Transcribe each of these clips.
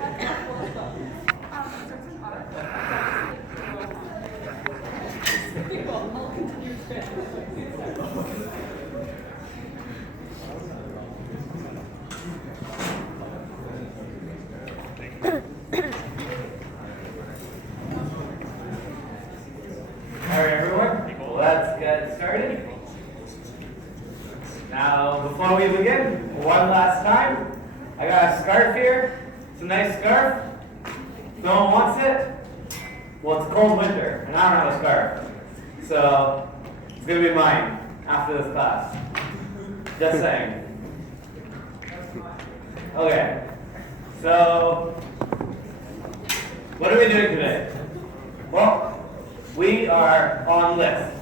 Alright everyone, let's get started. Now before we begin, one last time, I got a scarf here. It's a nice scarf. No one wants it? Well, it's a cold winter and I don't have a scarf. So it's gonna be mine after this class. Just saying. Okay. So what are we doing today? Well, we are on lists.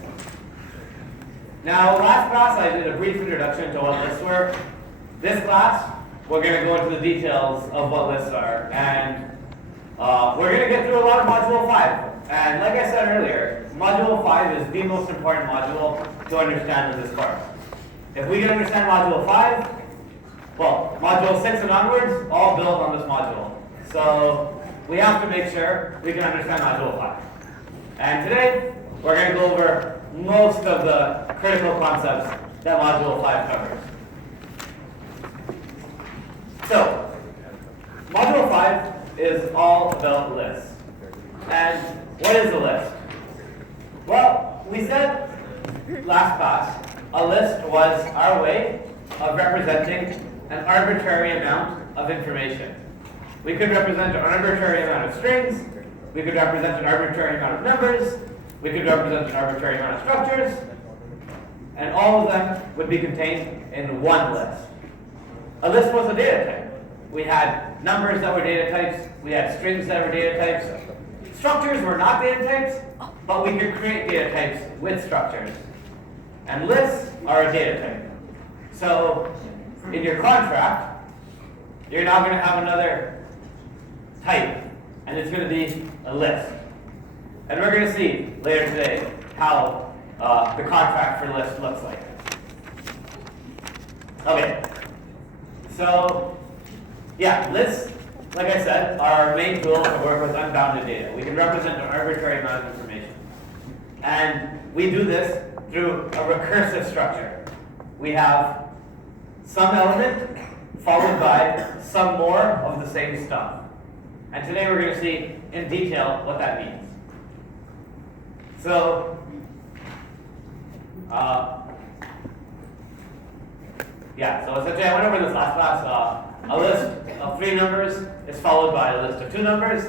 Now, last class I did a brief introduction to what lists were. This class, we're going to go into the details of what lists are, and we're going to get through a lot of Module 5. And like I said earlier, Module 5 is the most important module to understand in this course. If we can understand Module 5, well, Module 6 and onwards all build on this module. So we have to make sure we can understand Module 5. And today, we're going to go over most of the critical concepts that Module 5 covers. So, Module 5 is all about lists. And what is a list? Well, we said last class, a list was our way of representing an arbitrary amount of information. We could represent an arbitrary amount of strings. We could represent an arbitrary amount of numbers. We could represent an arbitrary amount of structures. And all of them would be contained in one list. A list was a data type. We had numbers that were data types. We had strings that were data types. Structures were not data types, but we could create data types with structures. And lists are a data type. So in your contract, you're now going to have another type. And it's going to be a list. And we're going to see later today how the contract for list looks like. Okay. So, yeah, lists, like I said, are our main tool to work with unbounded data. We can represent an arbitrary amount of information. And we do this through a recursive structure. We have some element followed by some more of the same stuff. And today we're going to see in detail what that means. So, so essentially I went over this last class. A list of 3 numbers is followed by a list of 2 numbers,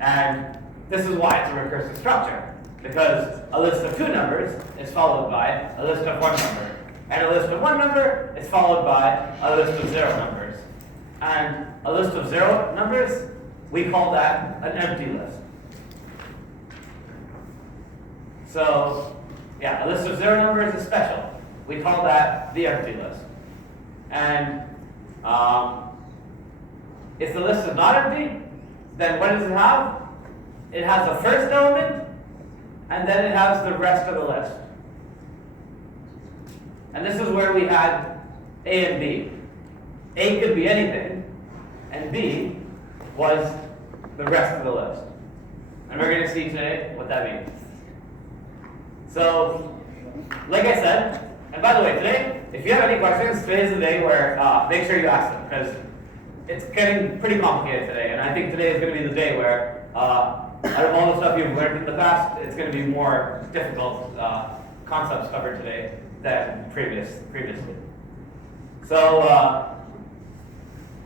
and this is why it's a recursive structure, because a list of 2 numbers is followed by a list of 1 number, and a list of 1 number is followed by a list of 0 numbers. And a list of 0 numbers, we call that an empty list. So, yeah, a list of 0 numbers is special. We call that the empty list. And if the list is not empty, then what does it have? It has the first element, and then it has the rest of the list. And this is where we had A and B. A could be anything, and B was the rest of the list. And we're going to see today what that means. So, like I said, and by the way, today, if you have any questions, today's the day where make sure you ask them, because it's getting pretty complicated today, and I think today is going to be the day where, out of all the stuff you've learned in the past, it's going to be more difficult concepts covered today than previously. So,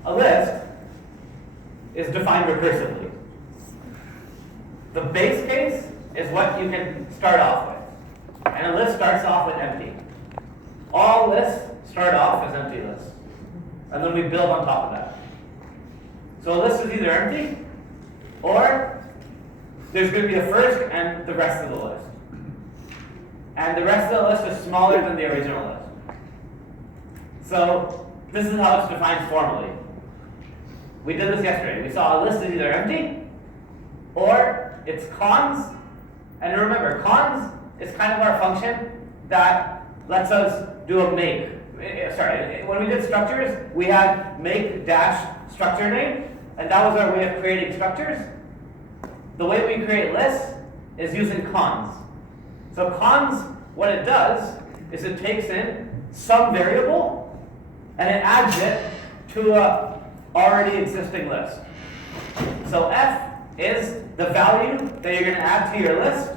a list is defined recursively. The base case is what you can start off with. And a list starts off with empty. All lists start off as empty lists. And then we build on top of that. So a list is either empty, or there's going to be a first and the rest of the list. And the rest of the list is smaller than the original list. So this is how it's defined formally. We did this yesterday. We saw a list is either empty, or it's cons. And remember, cons is kind of our function that lets us do a make. Sorry, when we did structures, we had make dash structure name, and that was our way of creating structures. The way we create lists is using cons. So cons, what it does is it takes in some variable and it adds it to a already existing list. So f is the value that you're going to add to your list,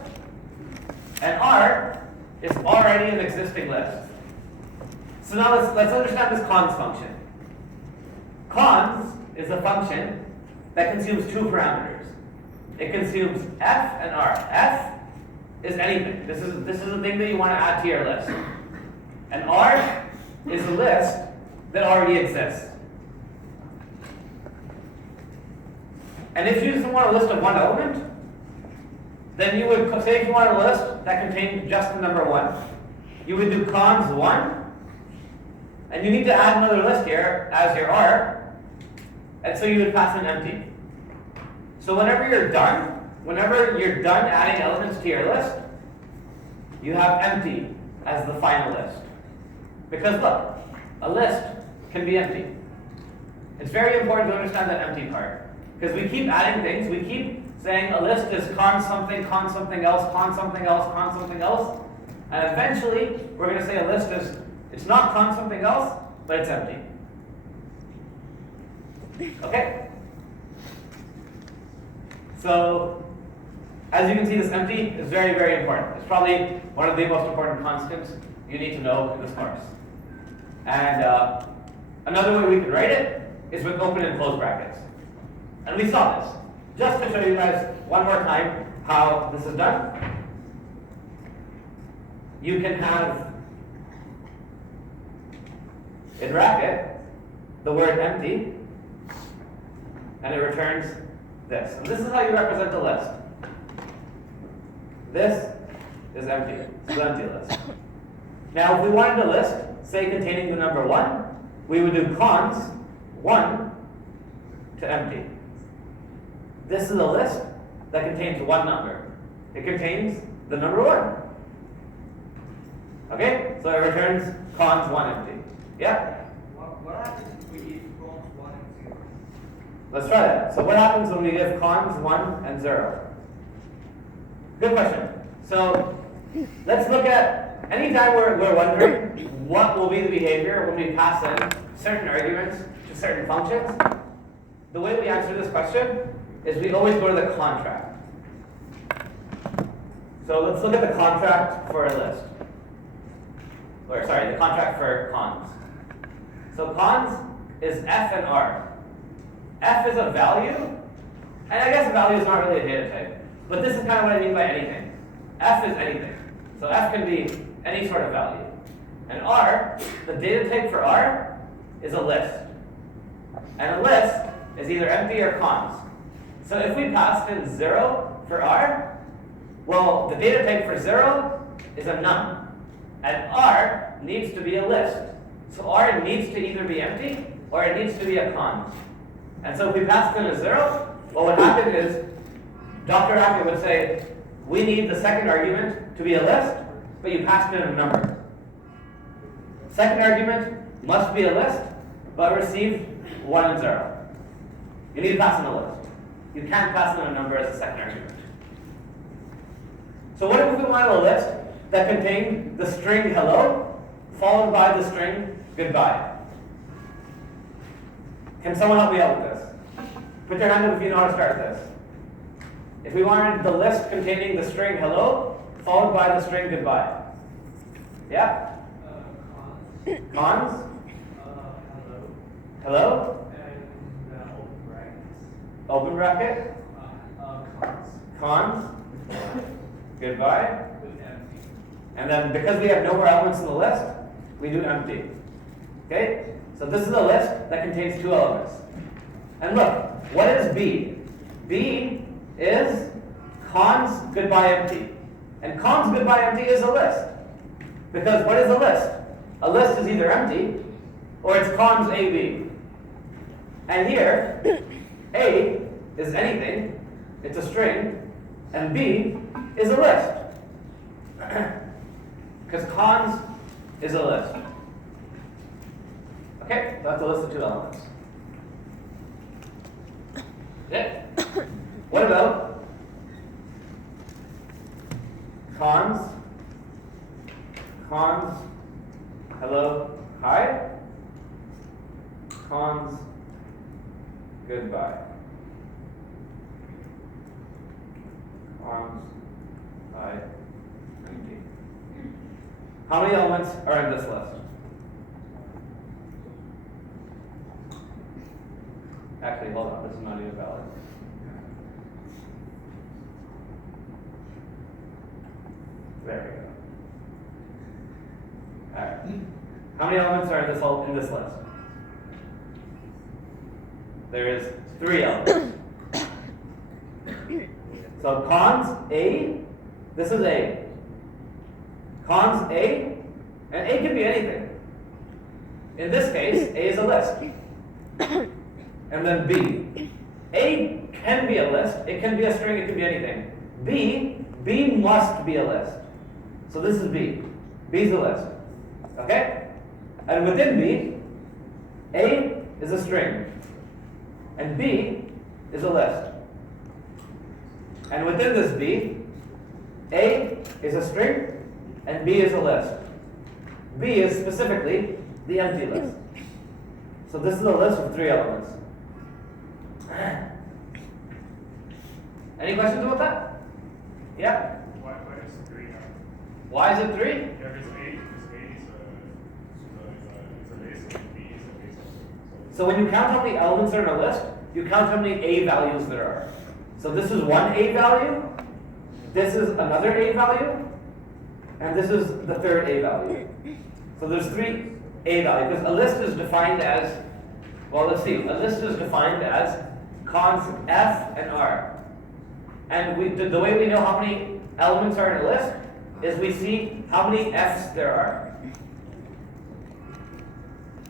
and r is already an existing list. So now let's understand this cons function. Cons is a function that consumes two parameters. It consumes f and r. F is anything. This is the thing that you want to add to your list. And r is a list that already exists. And if you just want a list of one element, then you would say if you want a list that contained just the number 1, you would do cons 1, and you need to add another list here as your r, and so you would pass in empty. So whenever you're done adding elements to your list, you have empty as the final list. Because look, a list can be empty. It's very important to understand that empty part. Because we keep adding things, we keep saying a list is cons something else, cons something else, cons something else, and eventually we're going to say a list is, it's not cons something else, but it's empty. Okay? So, as you can see, this empty is very, very important. It's probably one of the most important constants you need to know in this course. And another way we could write it is with open and close brackets. And we saw this. Just to show you guys one more time how this is done, you can have in bracket the word empty, and it returns this. And this is how you represent a list. This is empty. It's an empty list. Now, if we wanted a list, say containing the number 1, we would do cons 1 to empty. This is a list that contains one number. It contains the number 1. Okay? So it returns cons 1 empty. Yeah? What happens if we give cons 1 and 0? Let's try that. So what happens when we give cons 1 and 0? Good question. So let's look at, anytime we're wondering what will be the behavior when we pass in certain arguments to certain functions, the way we answer this question is we always go to the contract. So let's look at the contract for a list. Or sorry, the contract for cons. So cons is f and r. F is a value, and I guess a value is not really a data type, but this is kind of what I mean by anything. F is anything. So f can be any sort of value. And r, the data type for r, is a list. And a list is either empty or cons. So if we passed in 0 for r, well, the data type for 0 is a num. And r needs to be a list. So r needs to either be empty or it needs to be a con. And so if we passed in a 0, what would happen is Dr. Acker would say, we need the second argument to be a list, but you passed in a number. Second argument must be a list, but receive 1 and 0. You need to pass in a list. You can't pass in a number as a second argument. So what if we wanted a list that contained the string hello, followed by the string goodbye? Can someone help me out with this? Put your hand up if you know how to start this. If we wanted the list containing the string hello, followed by the string goodbye. Yeah? Cons. Cons? Hello. Hello? And open brackets. Open bracket? Cons. Cons? Goodbye? With empty. And then because we have no more elements in the list, we do empty. Okay? So this is a list that contains 2 elements. And look, what is B? B is cons goodbye empty. And cons goodbye empty is a list. Because what is a list? A list is either empty or it's cons AB. And here, A is anything, it's a string, and B is a list. Because cons is a list. Okay, so that's a list of 2 elements. Okay. What about cons? Cons, hello, hi. Cons, goodbye. Cons, hi, empty. How many elements are in this list? Actually, hold on, this is not even valid. There we go. Alright. How many elements are in this list? There is 3 elements. So cons A, this is A. Cons A, and A can be anything. In this case, A is a list. And then B. A can be a list, it can be a string, it can be anything. B must be a list. So this is B. B is a list. Okay? And within B, A is a string. And B is a list. And within this B, A is a string and B is a list. B is specifically the empty list. So this is a list of 3 elements. Any questions about that? Yeah? Why is 3 now? Why is it 3? Yeah, because A is a list, and B is a list. So when you count how many elements are in a list, you count how many A values there are. So this is one A value, this is another A value, and this is the third A value. So there's 3 A values, because a list is defined as, well, let's see, a list is defined as cons F and R. And the way we know how many elements are in a list is we see how many F's there are.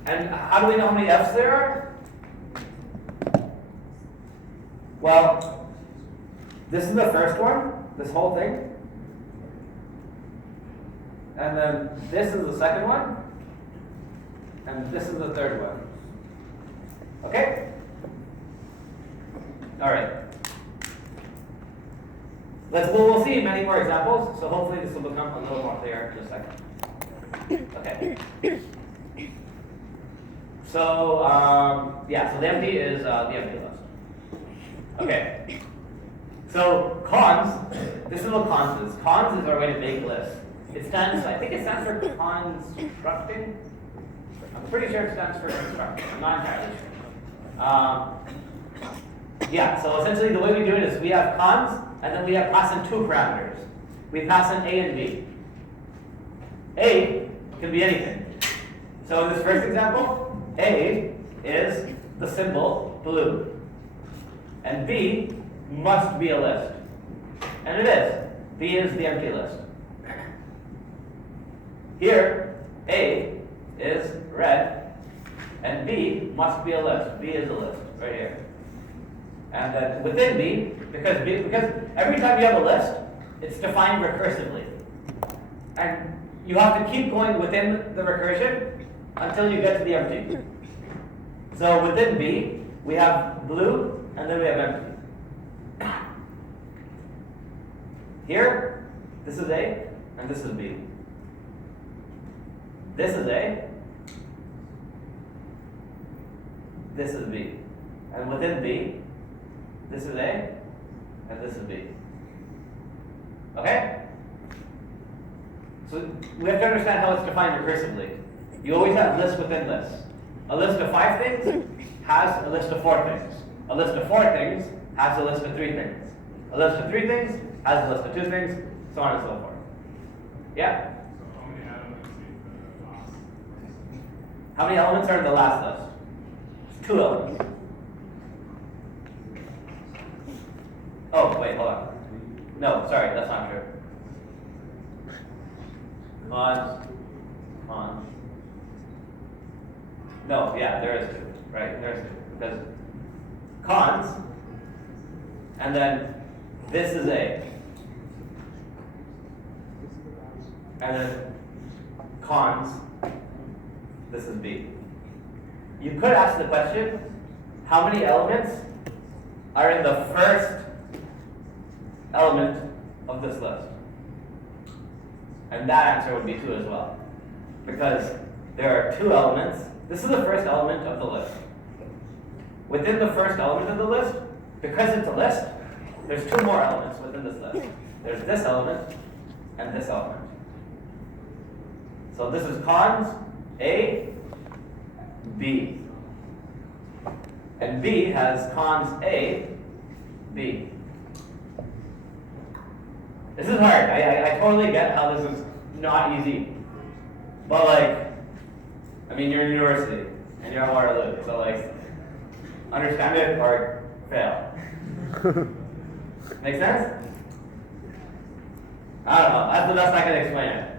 And how do we know how many F's there are? Well, this is the first one, this whole thing. And then this is the second one. And this is the third one. Okay? All right. We'll see many more examples, so hopefully this will become a little more clear in a second. Okay. So, yeah, so the empty is the empty list. Okay. So, cons, this is what cons is. Cons is our way to make lists. I think it stands for constructing. I'm pretty sure it stands for constructing. I'm not entirely sure. Yeah, so essentially the way we do it is we have cons, and then we have pass in 2 parameters. We pass in A and B. A can be anything. So in this first example, A is the symbol blue. And B must be a list. And it is. B is the empty list. Here, A is red, and B must be a list. B is a list, right here. And then within B, because every time you have a list, it's defined recursively. And you have to keep going within the recursion until you get to the empty. So within B, we have blue, and then we have empty. Here, this is A, and this is B. This is A, this is B. And within B, this is A, and this is B. Okay? So we have to understand how it's defined recursively. You always have lists within lists. A list of 5 things has a list of 4 things. A list of 4 things has a list of 3 things. A list of 3 things has a list of 2 things, so on and so forth. Yeah? So how many elements in the last? How many elements are in the last list? It's 2 elements. Oh, wait, hold on. No, sorry, that's not true. Cons. No, yeah, there is 2. Right, there's 2. Because cons, and then this is A. And then cons, this is B. You could ask the question, how many elements are in the first element of this list? And that answer would be 2 as well. Because there are 2 elements. This is the first element of the list. Within the first element of the list, because it's a list, there's 2 more elements within this list. There's this element and this element. So this is cons A, B. And B has cons A, B. This is hard. I totally get how this is not easy. But like, I mean, you're in university and you're at Waterloo, so like, understand it or fail. Make sense? I don't know. That's the best I can explain it.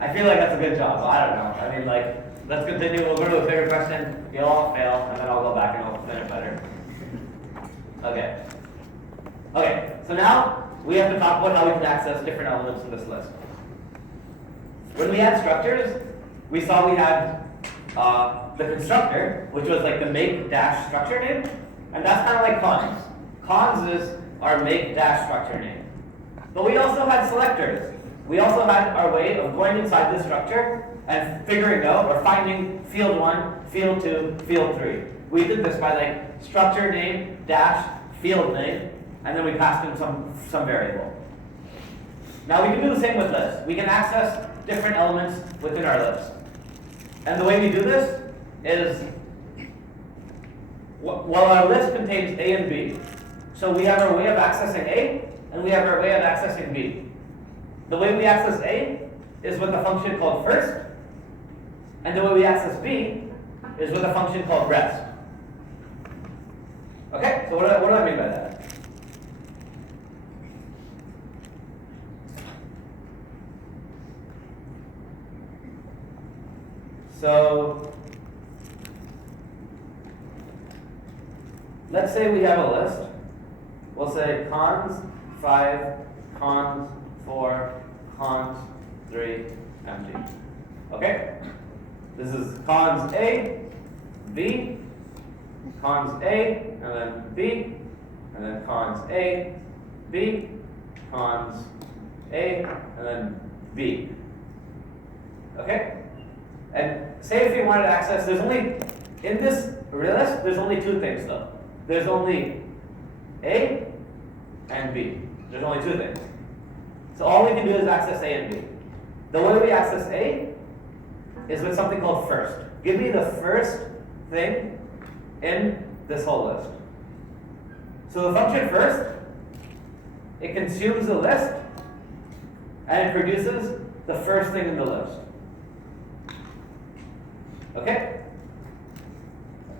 I feel like that's a good job. I don't know. I mean, like, let's continue. We'll go to the favorite question. You'll all fail, and then I'll go back and I'll explain it better. Okay. Okay. So now we have to talk about how we can access different elements in this list. When we had structures, we saw we had the constructor, which was like the make dash structure name, and that's kind of like cons. Cons is our make dash structure name. But we also had selectors. We also had our way of going inside this structure and figuring out or finding field 1, field 2, field 3. We did this by like structure name dash field name, and then we passed in some variable. Now we can do the same with lists. We can access different elements within our list. And the way we do this is, well, our list contains A and B. So we have our way of accessing A, and we have our way of accessing B. The way we access A is with a function called first, and the way we access B is with a function called rest. Okay, so what do I mean by that? So let's say we have a list. We'll say cons 5, cons 4, cons 3, empty. Okay? This is cons A, B, cons A, and then B, and then cons A, B, cons A, and then B. Okay? And say if you wanted to access, there's only, in this list, there's only 2 things though. There's only A and B. There's only 2 things. So all we can do is access A and B. The way we access A is with something called first. Give me the first thing in this whole list. So the function first, it consumes the list and it produces the first thing in the list. Okay?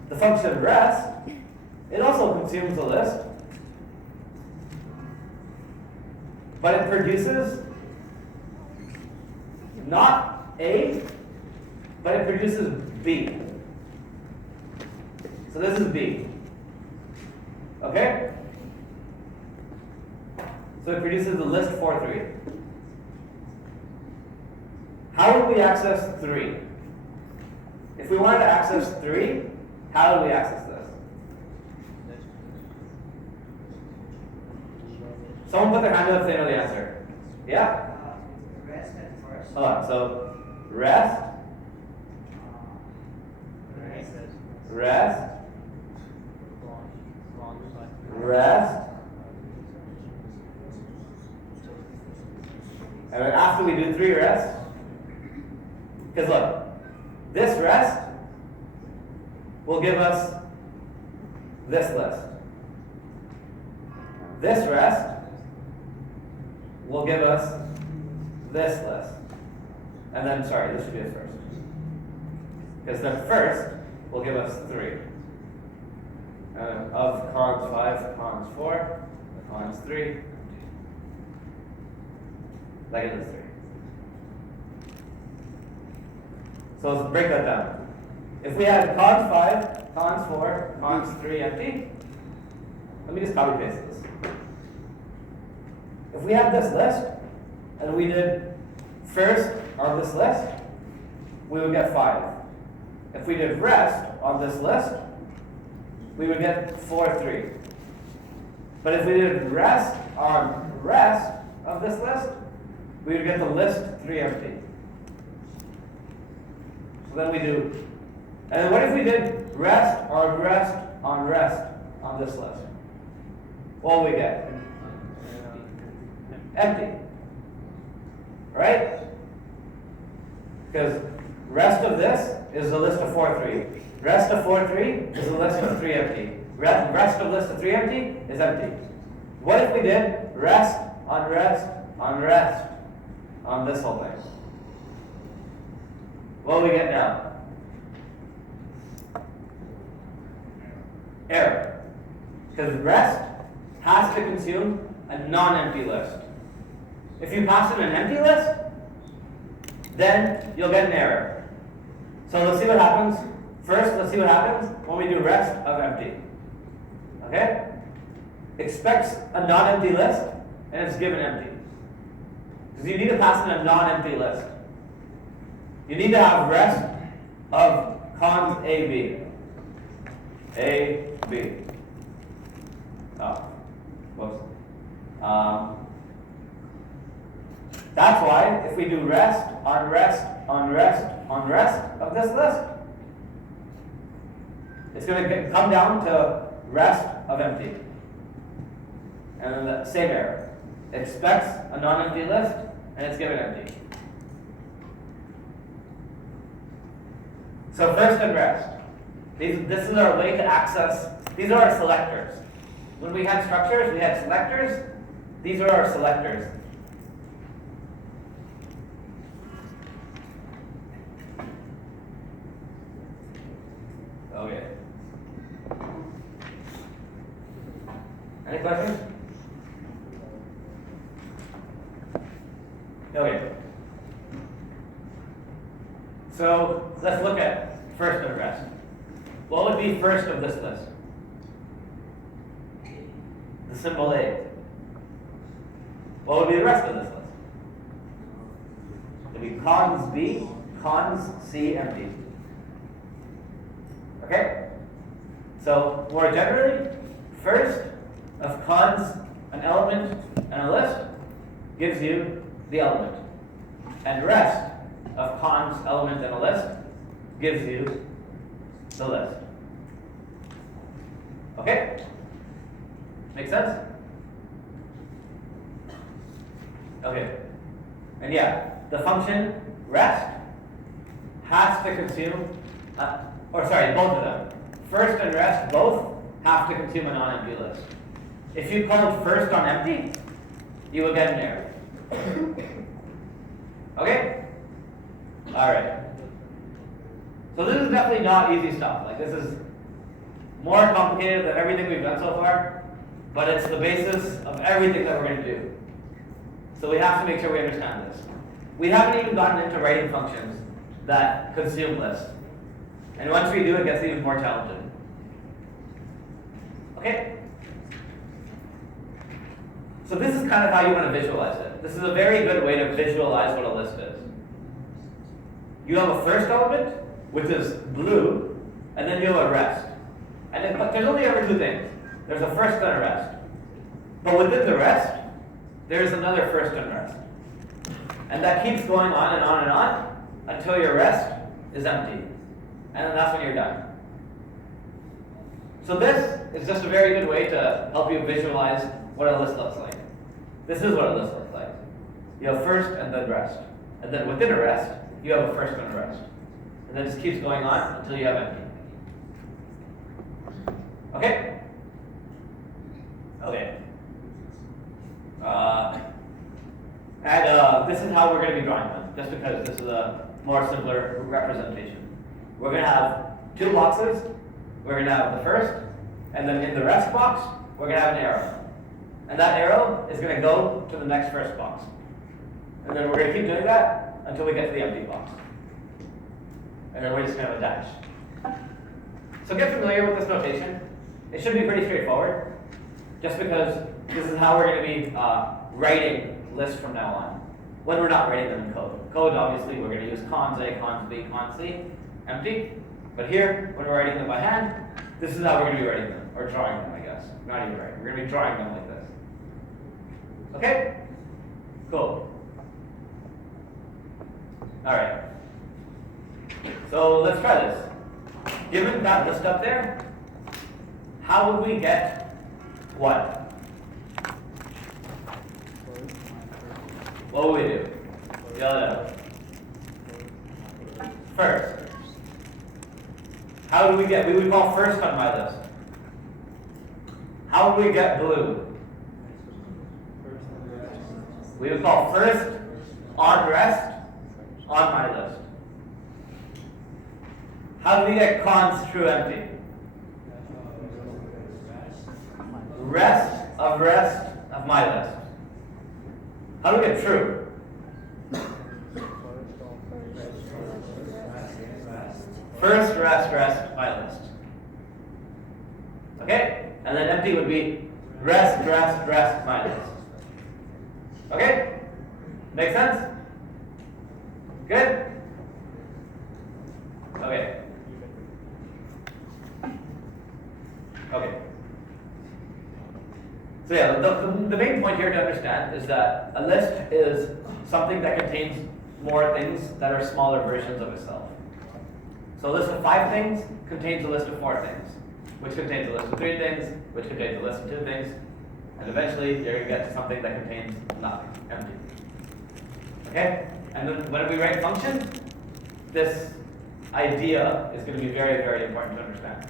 The function rest, it also consumes the list, but it produces not A, but it produces B. So this is B. Okay? So it produces the list for 3. How would we access 3? If we wanted to access 3, how would we access this? Someone put their hand up if they know the answer. Yeah? Rest at first. Hold on. So rest, rest, rest, and then after we do 3 rests, because look, this rest will give us this list. This rest will give us this list. And then, sorry, this should be a first. Because the first will give us 3. Of cons 5, cons 4, cons 3. Like it is 3. So let's break that down. If we had cons 5, cons 4, cons 3 empty, let me just copy paste this. If we had this list, and we did first on this list, we would get 5. If we did rest on this list, we would get 4, 3. But if we did rest on rest of this list, we would get the list 3 empty. So then we do, and then what if we did rest on rest on rest on this list? What will we get? Empty. Right? Because rest of this is a list of 4, 3. Rest of 4, 3 is a list of 3 empty. Rest of list of 3 empty is empty. What if we did rest on rest on rest on this whole thing? What do we get now? Error. Because rest has to consume a non-empty list. If you pass in an empty list, then you'll get an error. So let's see what happens. First, let's see what happens when we do rest of empty. Okay? Expects a non-empty list, and it's given empty. Because you need to pass in a non-empty list. You need to have rest of cons A, B. A, B. Oh, whoops. That's why if we do rest on rest on rest on rest of this list, it's going to come down to rest of empty. And then the same error. Expects a non-empty list, and it's given empty. So first and rest. This is our way to access, these are our selectors. When we had structures, we had selectors. These are our selectors. Okay. Any questions? Okay. So let's look at first and rest. What would be first of this list? The symbol A. What would be the rest of this list? It would be cons B, cons C, empty. Okay? So more generally, first of cons, an element and a list, gives you the element. And rest of cons, element, and a list gives you the list. Okay? Make sense? Okay. And yeah, the function rest has to consume, both of them. First and rest both have to consume a non-empty list. If you called first on empty, you will get an error. Okay? Alright. So this is definitely not easy stuff. Like, this is more complicated than everything we've done so far, but it's the basis of everything that we're going to do. So we have to make sure we understand this. We haven't even gotten into writing functions that consume lists. And once we do, it gets even more challenging. Okay? So this is kind of how you want to visualize it. This is a very good way to visualize what a list is. You have a first element, which is blue, and then you have a rest. And there's only ever two things. There's a first and a rest. But within the rest, there's another first and rest. And that keeps going on and on and on until your rest is empty. And then that's when you're done. So this is just a very good way to help you visualize what a list looks like. This is what a list looks like. You have first and then rest. And then within a rest, you have a first and a rest. And then it just keeps going on until you have empty. Okay? Okay. This is how we're going to be drawing them, just because this is a more simpler representation. We're going to have two boxes. We're going to have the first, and then in the rest box, we're going to have an arrow. And that arrow is going to go to the next first box. And then we're going to keep doing that until we get to the empty box. And then we're just going to have a dash. So get familiar with this notation. It should be pretty straightforward, just because this is how we're going to be writing lists from now on, when we're not writing them in code. Code, obviously, we're going to use cons A, cons B, cons C, empty. But here, when we're writing them by hand, this is how we're going to be writing them, or drawing them, I guess. not even writing. We're going to be drawing them like this. Okay? Cool. All right. So let's try this. Given that list up there, how would we get what? What would we do? Yell it out. First. How do we get? We would call first on my list. How would we get blue? We would call first on rest on my list. How do we get cons true empty? Rest of my list. How do we get true? First rest my list. Okay? And then empty would be rest my list. Okay? Make sense? Good? Okay. Okay. So yeah, the main point here to understand is that a list is something that contains more things that are smaller versions of itself. So a list of 5 things contains a list of 4 things, which contains a list of 3 things, which contains a list of 2 things, and eventually you're going to get to something that contains nothing, empty. Okay? And then when we write function, this idea is going to be very, very important to understand.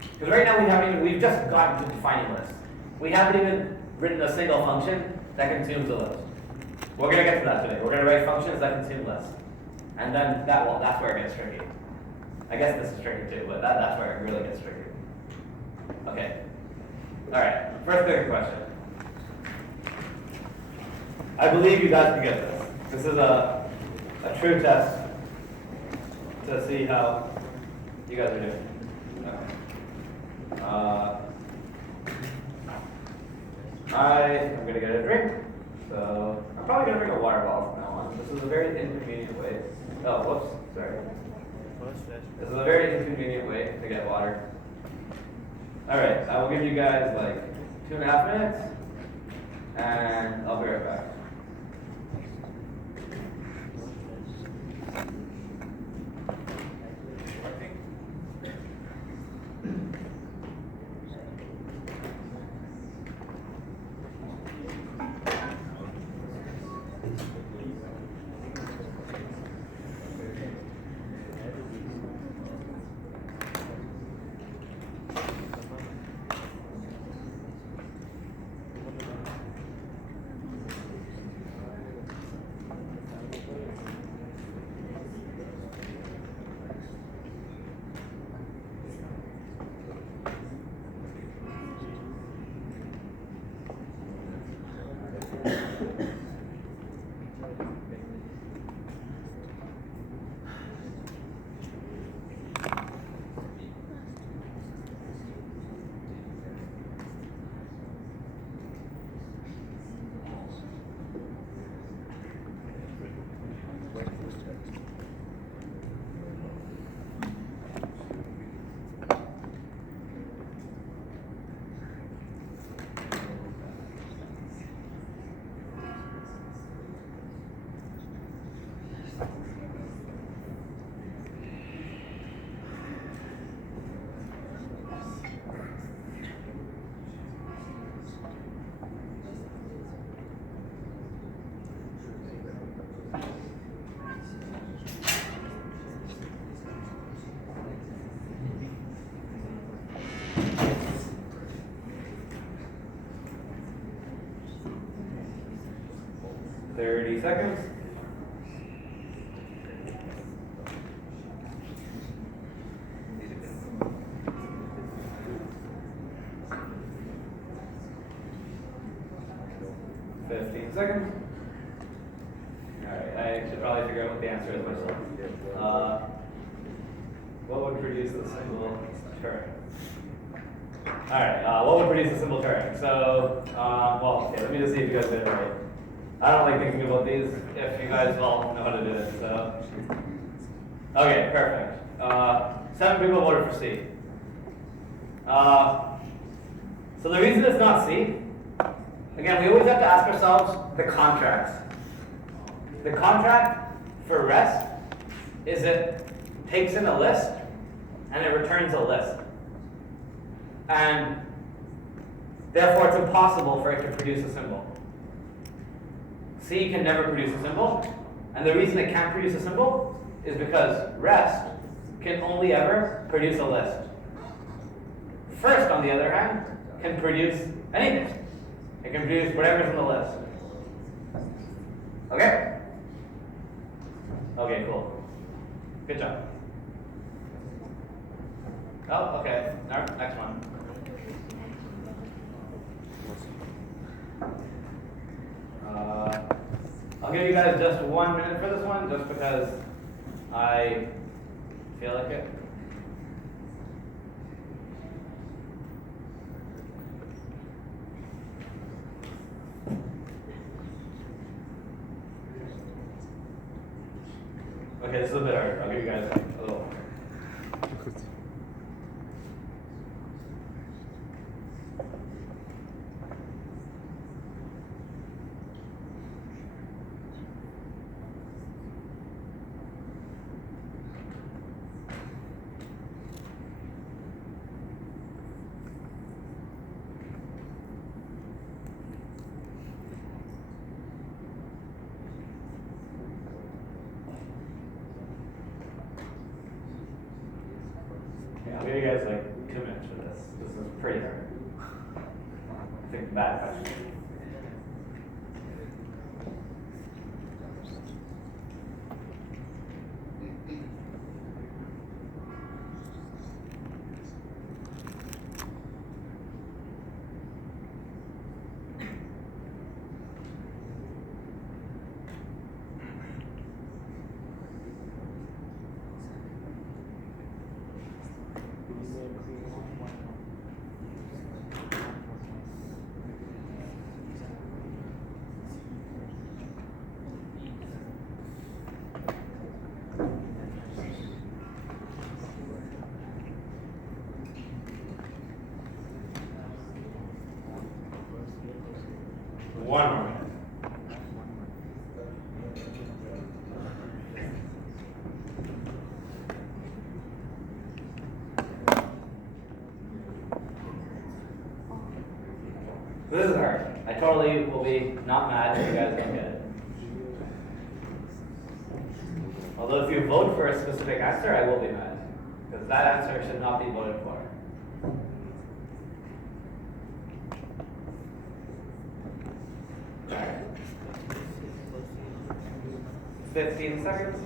Because right now we've just gotten to defining lists. We haven't even written a single function that consumes a list. We're going to get to that today. We're going to write functions that consume lists. And then that's where it gets tricky. I guess this is tricky too, but that's where it really gets tricky. Okay. All right. First bigger question. I believe you guys can get this. This is a true test to see how you guys are doing. Okay. I'm going to get a drink, so I'm probably going to bring a water bottle from now on. This is a very inconvenient way. Oh, whoops, sorry. This is a very inconvenient way to get water. Alright, I will give you guys like 2.5 minutes, and I'll be right back. Seconds. Seconds. Alright, I should probably figure out what the answer is myself. What would produce the symbol Turing? Alright, what would produce the symbol Turing? So, well, okay, let me just see if you guys did it right. I don't like thinking about these if you guys all know how to do it, so. Okay, perfect. 7 people voted for C. So the reason it's not C, again, we always have to ask ourselves the contracts. The contract for REST is it takes in a list and it returns a list. And therefore it's impossible for it to produce a symbol. C can never produce a symbol, and the reason it can't produce a symbol is because REST can only ever produce a list. First, on the other hand, can produce anything. It can produce whatever's in the list. Okay? Okay, cool. Good job. Oh, okay. Next one. I'll give you guys just 1 minute for this one, just because I feel like it. Okay, this is a bit hard. I'll give you guys a little. I'll give you guys like 2 minutes for this. This is pretty hard. I think bad question. One more minute. This is hard. I totally will be not mad if you guys don't get it. Although if you vote for a specific answer, I will be mad. Because that answer should not be voted for. Alright. 15 seconds.